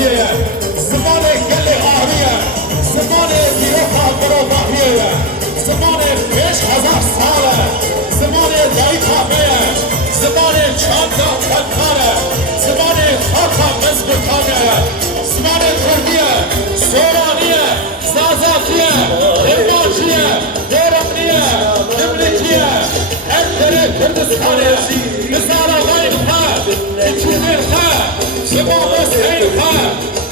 باهیه زمان گل آهیه زمان دیروکا برو باهیه زمان 5000 ساله زمان دایکامه زمان چاندا فکاره زمان خاکا مزبطانه زمان کردیه سورانیه زازاتیه اماجیه دورانیه نملکیه اردره کردستانه نزارا غیر خواه اچومر خواه شما حسین خواه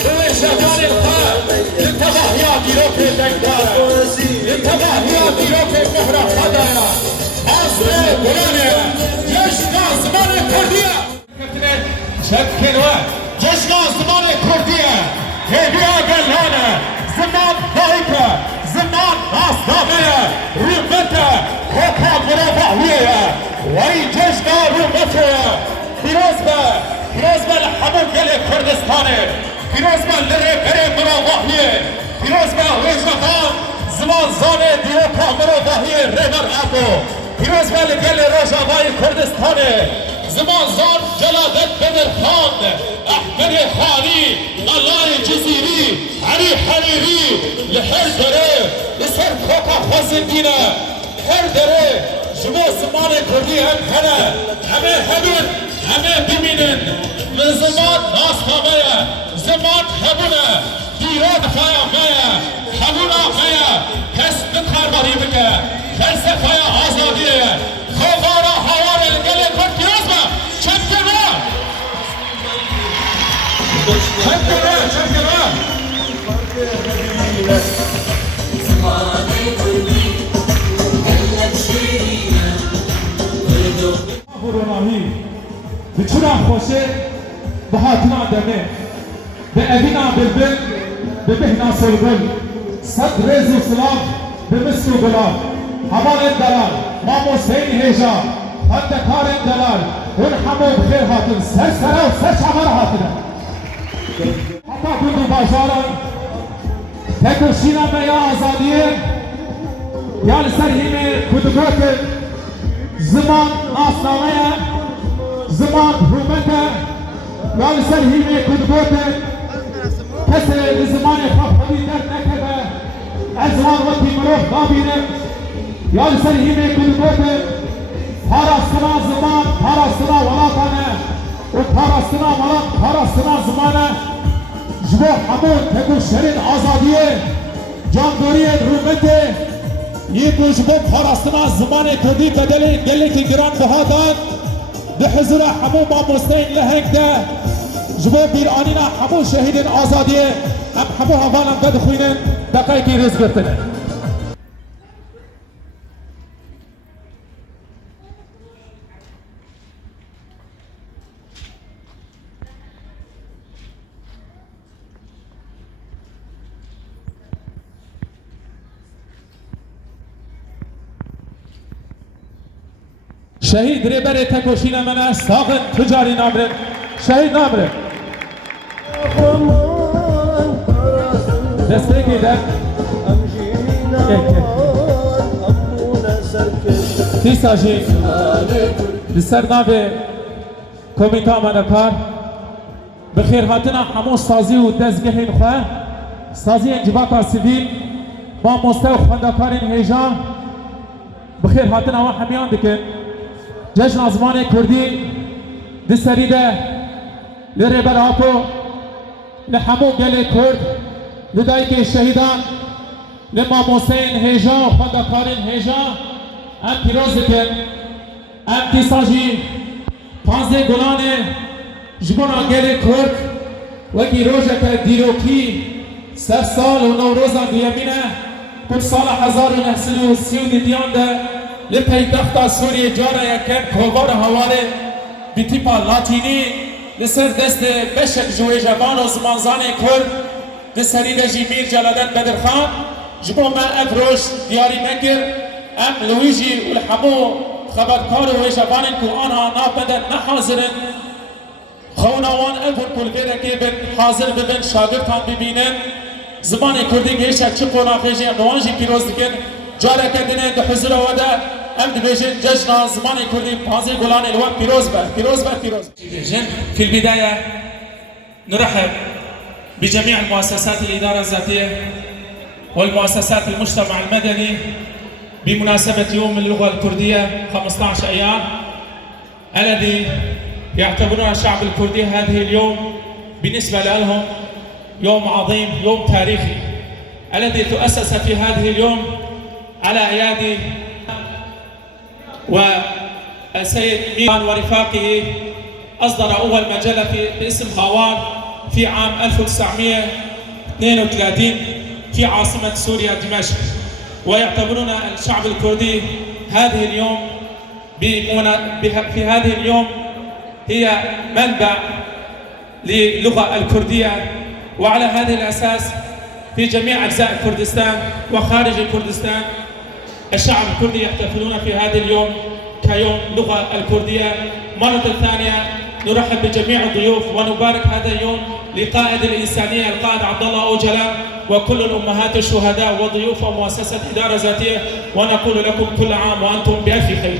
روشگان خواه انتباهیا دیروک دنگداره انتباهیا دیروک مهره خدایا آزره بلانه جشنا زمان کردیه چکنوه جشنا زمان کردیه هدیه گلانه زمان دایکه زمان ناستامه رومته خوکا مرابعویه وی جشنا رومته پیروز به لحمون گل کردستانه پیروز به لره بره مرابعویه پیروز به ویجاتان زمان زانه دیوکا مرابعویه رهبر ابو پیروز به گل روشاوای کردستانه زمان زان جلادت بدر خان احمد خانی الله جزیری علی حریری لحر دره لسر کوکا خوزندینه هر دره جمو زمان کردی هم هنه همه همون همه ببینن من زمان ناستامه زمان همونه دیران خیامه همونا خیا کس بکارباری بکه فلسفه آزادیه خوبارا حوار الگل کرد پیروز با چکره بروناهی بچنا خوشه به هاتنا دمه به ابینا بلبل به بهنا سلبل صد رز و سلام به مسک و گلاب همان دلال مام حسین هیجا خندکار دلال اون همه بخیر هاتن سر سره و سر چمر هاتنه حتی بندو بازاران تکوشینا میا آزادیه یا لسر هیمه کدگوت زمان ناسنامه زمان حرومته یا لسر هیمه کدگوت کسی زمان خواهی درد نکده ازوان و تیمروف نابینه یا لسر هیمه کدگوت پاراستنا زمان پاراستنا ولاتانه و پاراستنا ولات پاراستنا زمانه جبو همون تگو شرین آزادیه جاندوری رومته یه جبو پاراستنا زمان کردی بدل گلی گران بهادان به حضور همون ما مستین لهنگ ده جبو بیرانینا همون شهید آزادیه هم همون حوالم قد خوینن دقیقی رز گرتنه شهید ریبر تکوشین منه ساقن تجاری نامره شهید نامره دسته گیدن تیسا جی بسر نابه کومیتا منه کار بخیر هاتنا همون سازی و دزگهین خواه سازی انجباتا سیویل با مستوى خواندکارین هیجا بخیر هاتنا و همیان دکن جشن زمان کردی دسری ده لره براکو لحمو گل کرد لدایی که شهیدان لما حسین هیجا خواندکارین هیجا ام پیروز دکن ام تیساجی 15 گلانه جبونا گل کرد وکی روژه دیروکی سر سال و نوروزان دیمینه کل سال 1930 دیان ده لپیدخت سوریه جاره یکن کوبار هواره بیتیپا لاتینی لسر دست بشک جوی جوان و زمانزان کرد لسری دجی میر جلالت بدرخان جبو ما افروش دیاری مکر ام لویجی والحمو خبرکار و جوان که آنها نابدن نحاضرن خونوان افر کل گره که بن حاضر ببن شاگردان ببینن زمان کردی گیشک چه قناقیجی نوانجی پیروز دکن جاره کردنه ده حضور وده ام دبیجن جشن زمان کردی 15 گلان الوان پیروز بر. في البداية نرحب بجميع المؤسسات الإدارة الذاتية والمؤسسات المجتمع المدني بمناسبة يوم اللغة الكردية 15 أيار، الذي يعتبرون الشعب الكردي هذه اليوم بالنسبة لهم يوم عظيم، يوم تاريخي، الذي تؤسس في هذه اليوم على أيادي والسيد ميران ورفاقه. أصدر أول مجلة باسم غوار في عام 1932 في عاصمة سوريا دمشق. ويعتبرون الشعب الكردي هذه اليوم في هذه اليوم هي منبع للغة الكردية. وعلى هذا الأساس في جميع أجزاء كردستان وخارج كردستان الشعب الكردي يحتفلون في هذا اليوم كيوم اللغة الكردية. مرة ثانية نرحب بجميع الضيوف ونبارك هذا اليوم لقائد الإنسانية القائد عبد الله أوجلان وكل الأمهات الشهداء وضيوف ومؤسسة إدارة ذاتية، ونقول لكم كل عام وأنتم بألف خير.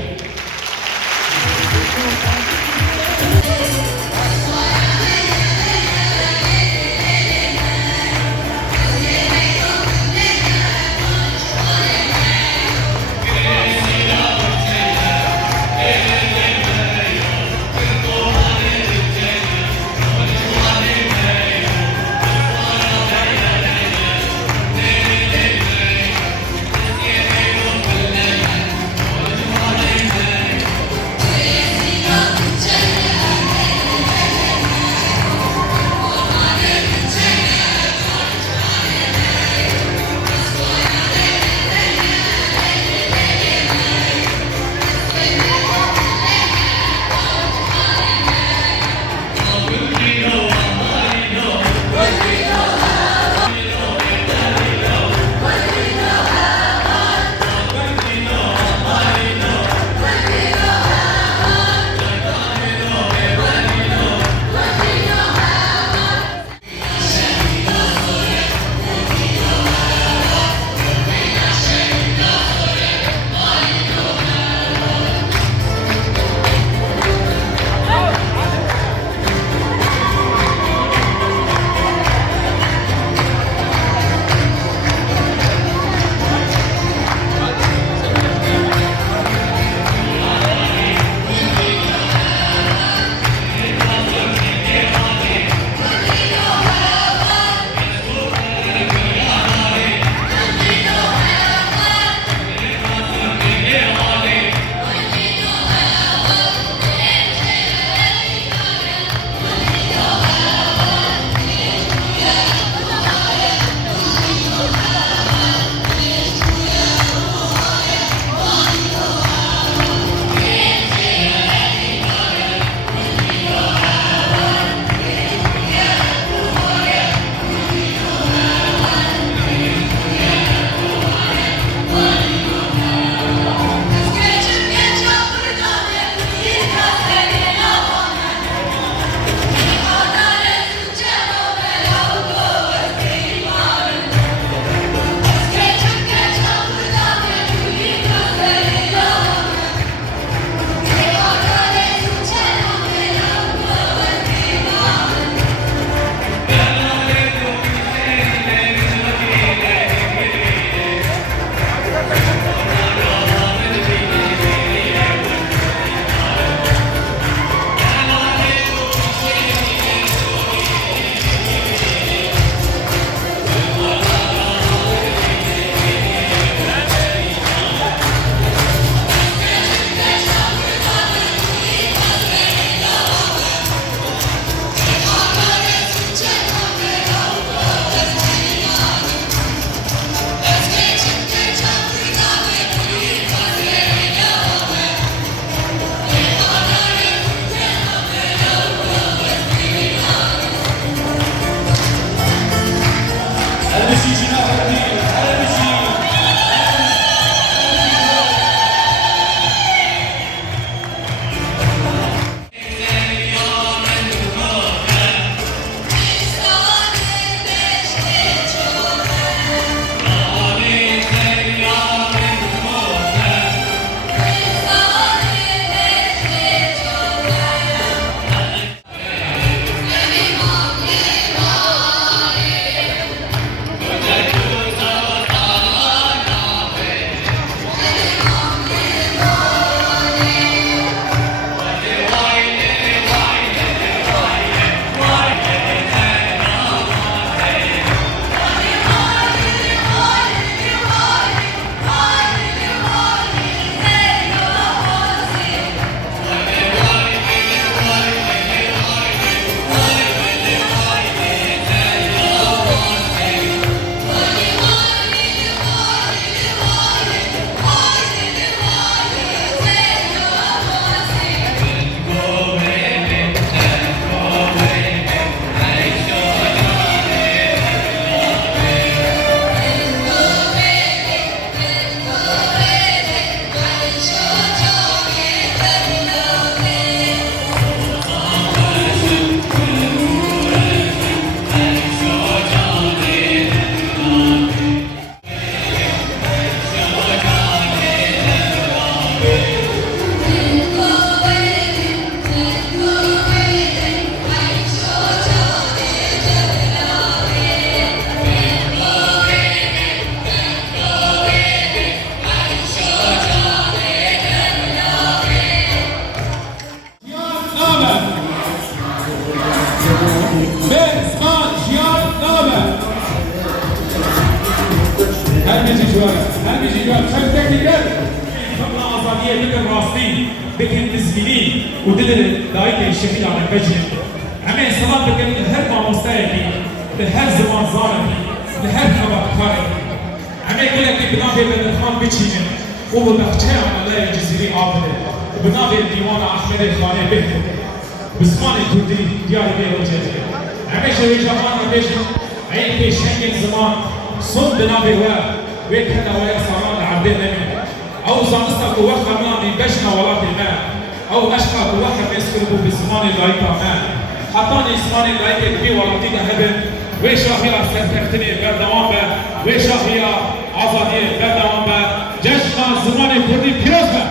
سازیه بکن راستی بکن دزگیری و دل دایک شهید آن بجن همه سلام بکن هر ماموستای کی به هر زمان زانه به هر خبرکاری همه گله که بنا به بدرخان بچینه و به بخچه عمله جزیری آبده و بنا به دیوان احمد خانه بهتر بزمان کردی دیاری به روجه همه شوی جوان و بیشن این پیشنگ زمان صد بنا به ويكهن ويا صاران عبدين نمين أو زانستك وخا ماني بشنا ولاد ما أو أشقى وخا بيسكربو بزمان لايكا ما حطاني زمان لايكا كبي ولادي هبن ويشاهيا سركرتني بردوان با ويشاهيا آزادي بردوان با جشنا زمان كردي پیروز با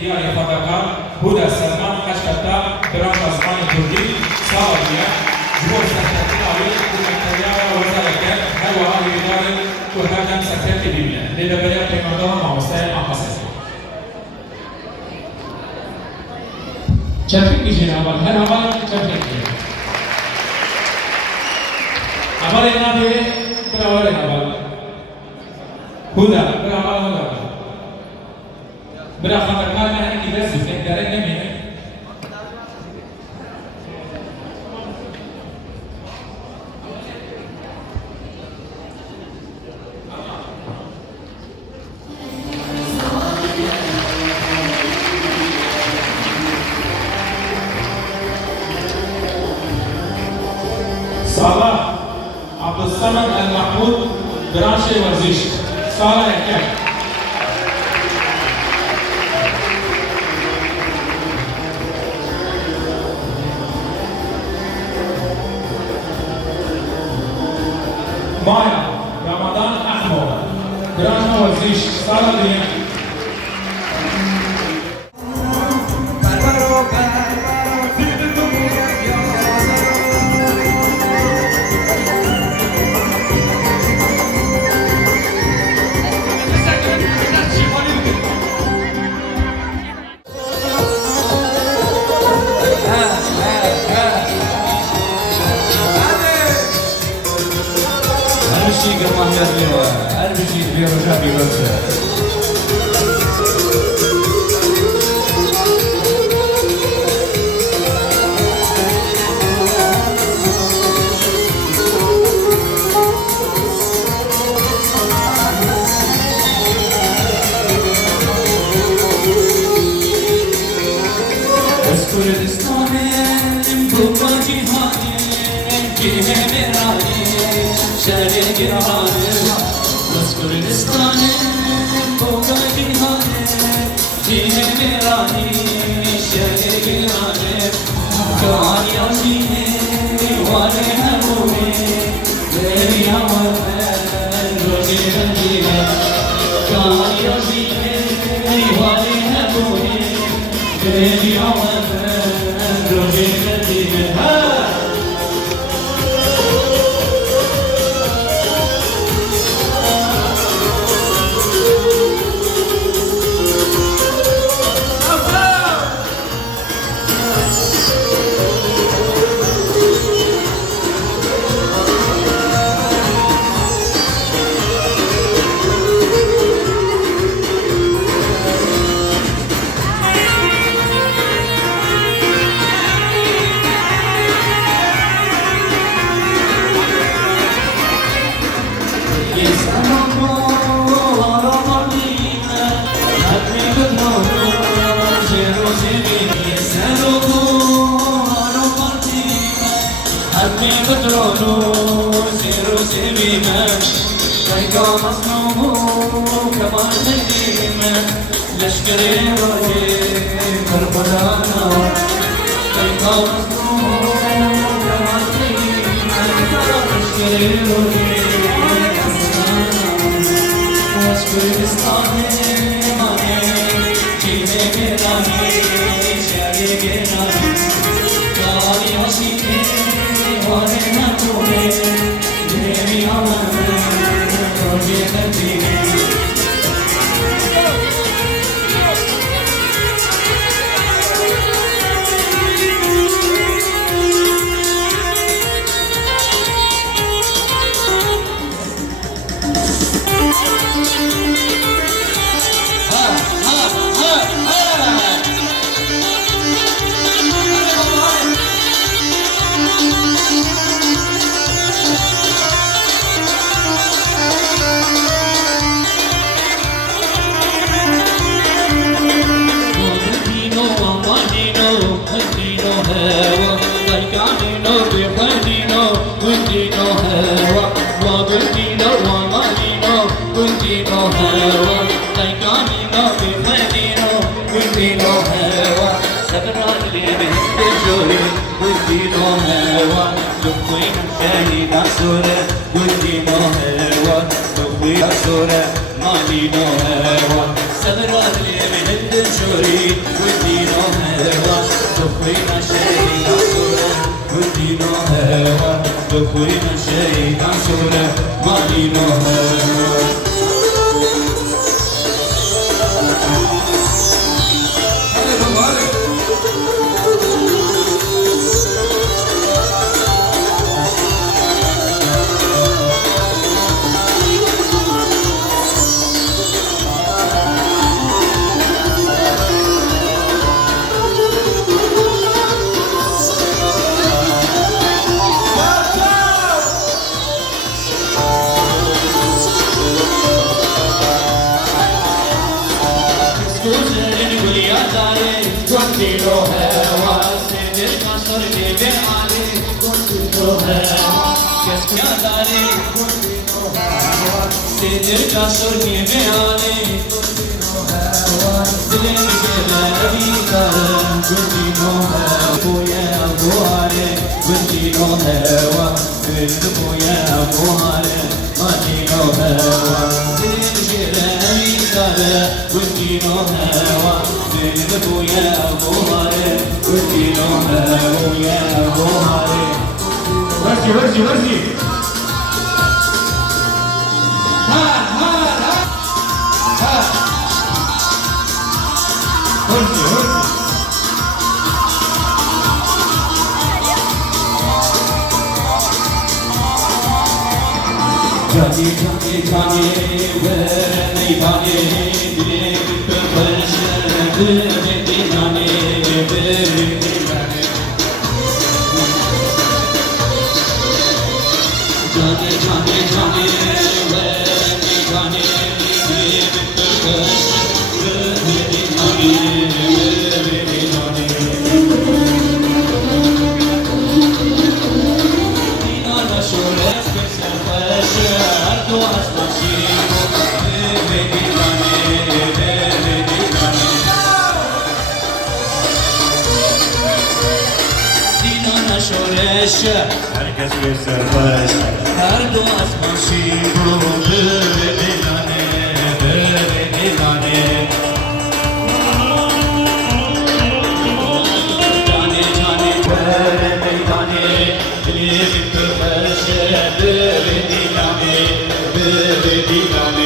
دياري فاتقا هودا سلمان قشقتا برانك زمان كردي صالحية جبور سركرتني عليك هل وهذه بدارة وهذا سكتات بيبلا لذا بدأت قيمتها مع وسائل أقصى چرفین کیجیے اول هر اول چرفین کیجیے اول نام ہے پر اول اول خدا پر اول اول برا خبر کار میں ہے کہ درس سے ڈرنے میں ہے صالح عبد الصمد المحمود برانش ورزش صالح كم مايا رمضان احمد برانش ورزش صالح ديان هر بشی بیروشا بیروشه سبران لي بهند الجوري والدين وهوى لقوين شهيد عسورة والدين وهوى لقوين عسورة مالي وهوى سبران لي بهند الجوري والدين وهوى لقوين شهيد عسورة والدين وهوى لقوين شهيد عسورة مالي وهوى Seni kasur gibi ali, dilim gibi karım, gündino buya buhare, gündino heva, gündü buya buhare, madino heva, dilim gibi karım, gündino heva, gündü buya buhare, gündino buya buhare. Versi. Cani ver meydane dilek perşembe medinane medinane Cani ver meydane dilek perşembe medinane medinane Dinana şöyle Herkes bir serbaş her duas mashigo bedelane bedelane Jane bedelane dilim perşe bedelane bedelane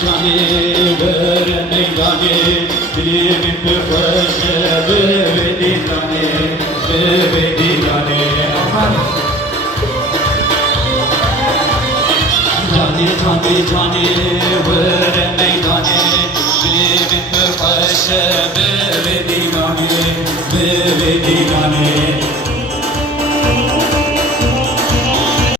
Cani ver meydane dilim perşe bedelane bedelane Cani